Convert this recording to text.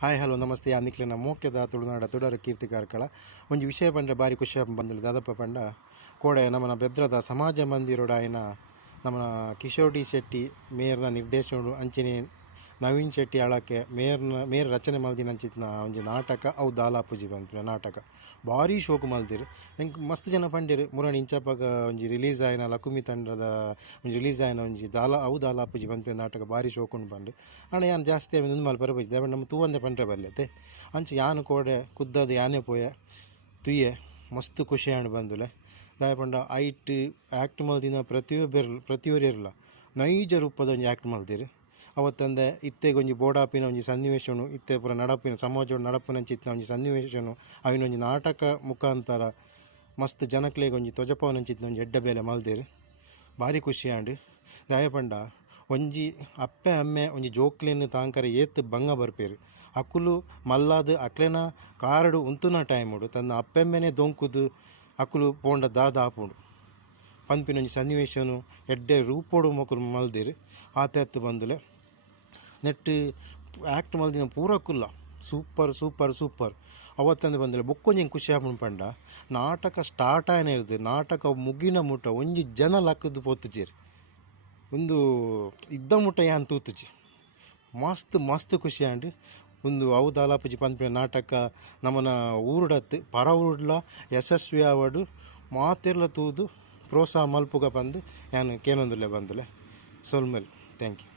Hi hello ನಮಸ್ತೆ ಯಾನಿಕ್ಲೆನ ಮೋಕ್ಯದ ತುಳುನಾಡ ತುಡರ ಕೀರ್ತಿ ಕಾರ್ಕಳ ಒಂದು ವಿಷಯ ಪಂಡ್ರೆ ಭಾರಿ ಖುಷಿ ಬಂದಿಲ್ಲ ದಾದಪ್ಪ ಪಂಡ ಕೋಡೆ ನಮ್ಮನ ಬೆದ್ರದ ಸಮಾಜ ಮಂದಿರೋಡ ಆಯ್ನ ನಮ್ಮನ ಕಿಶೋರ್ ಶೆಟ್ಟಿ ಮೇಯರ್ನ ನಿರ್ದೇಶನರು ಅಂಚನೆ ನವೀನ್ ಶೆಟ್ಟಿ ಆಳಕ್ಕೆ ಮೇಯರ್ ರಚನೆ ಮಲ್ದಿನ ಅಂಚಿತ್ನ ಒಂಜಿ ನಾಟಕ ಅವು ದಾಲಾಪುಜಿ ಬಂತು ನಾಟಕ ಭಾರಿ ಶೋಕು ಮಲ್ದಿರು ಹೆಂಗೆ ಮಸ್ತ್ ಜನ ಪಂಡಿರು ಮುರಣಿ ಇಂಚಪ್ಪಾಗ ಒಂಜಿ ರಿಲೀಸ್ ಆಯ್ನ ಲಕುಮಿ ತಂಡದ ಒಂಜಿ ರಿಲೀಸ್ ಆಯ್ನ ಒಂಜಿ ಅವು ದಾಲಾಪುಜಿ ಬಂತು ನಾಟಕ ಭಾರಿ ಶೋಕುಂಡು ಪಂಡು ಅಣ್ಣ ಯಾನು ಜಾಸ್ತಿ ಒಂದು ಮಲ್ ಪರಪೈಸಿದೆ ಬಟ್ ನಮ್ಮ ತೂವಂದೆ ಪಂಡ್ರೆ ಬರ್ಲೈತೆ ಅಂಚೆ ಯಾನು ಕೋಡೆ ಕುದ್ದದು ಯಾನೇ ಪೋಯ ತುಯ್ಯೆ ಮಸ್ತ್ ಖುಷಿ ಹಣ್ಣು ಬಂದುಲೆ ದಾಯ ಪಂಡ ಐಟ್ ಆ್ಯಕ್ಟ್ ಮಲ್ದಿನ ಪ್ರತಿಯೊಬ್ಬರು ಇರಲ್ಲ ನೈಜ ರೂಪದ ಒಂಜಿ ಆ್ಯಕ್ಟ್ ಮಲ್ದಿರು ಅವತ್ತಂದೆ ಇತ್ತೆಗೆ ಒಂಜಿ ಬೋಡಾಪಿನ ಒಂಜಿ ಸನ್ನಿವೇಶನು ಇತ್ತೆ ಪೂರ ನಡಪಿನ ಸಮಾಜದ ನಡಪಿನಂಚಿತ್ತಿನ ಒಂಜಿ ಸನ್ನಿವೇಶನು ಅವಿನೊಂಜಿ ನಾಟಕ ಮುಖಾಂತರ ಮಸ್ತ್ ಜನಕ್ಲೆಗೆ ಒಂಜಿ ತೊಜಪವನಂಚಿತ್ತಿನ ಒಂಜಿ ಎಡ್ಡ ಬೇಲೆ ಮಲ್ದೇರು ಭಾರಿ ಖುಷಿ ಆಂಡು ದಾಯ ಪಂಡ ಒಂಜಿ ಅಪ್ಪೆ ಅಮ್ಮೆ ಒಂಜಿ ಜೋಕ್ಲೆನ್ ತಾಂಕರ ಏತ್ ಬಂಗ ಬರ್ಪೇರು ಅಕ್ಕುಲು ಮಲ್ಲಾದು ಅಕ್ಲೆನ ಕಾರಡು ಉಂತುನ ಟೈಮುಡು ತನ್ನ ಅಪ್ಪೆಮ್ಮೆನೆ ದೊಂಕುದು ಅಕ್ಕುಲು ಪೋಂಡ ದಾದ ಆಪುಂಡು ಪಂಪಿನೊಂಜಿ ಸನ್ನಿವೇಶನು ಎಡ್ಡೆ ರೂಪೋಡು ಮೊಕರು ಮಲ್ದೇರು ಆತ ಬಂದುಲೆ ನೆಟ್ ಆ್ಯಕ್ಟ್ ಮಲ್ದಿನ ಪೂರಕ್ಕುಲ್ಲ ಸೂಪರ್ ಅವತ್ತಂದು ಬಂದರೆ ಬೊಕ್ಕೊಂಜಿ ಖುಷಿ ಆಪುಂಡು ಪಂಡ ನಾಟಕ ಸ್ಟಾರ್ಟ್ ಆಯ್ನ ಇರ್ದು ನಾಟಕ ಮುಗಿನ ಮುಟ್ಟ ಒಂಜಿ ಜನ ಲಕ್ಕದು ಪೋತುಜೇರಿ ಒಂದು ಇದ್ದ ಮುಟ್ಟ ಯಾನ್ ತೂತುಜಿ ಮಸ್ತ್ ಖುಷಿ ಆಂಡು ಒಂದು ಅವು ದಾಲಾಪುಜಿ ಪಂಪಿನ ನಾಟಕ ನಮ್ಮನ ಊರುಡತ್ತು ಪರ ಊರ್ಲ ಯಶಸ್ವಿ ಆವಡು ಮಾತೆರ್ಲ ತೂದು ಪ್ರೋತ್ಸಾಹ ಮಲ್ಪುಗ ಬಂದು ಯಾನು ಕೇನೊಂದುಲೆ ಬಂದುಲೆ ಸೊಲ್ಮೆಲ್ ಥ್ಯಾಂಕ್ ಯು.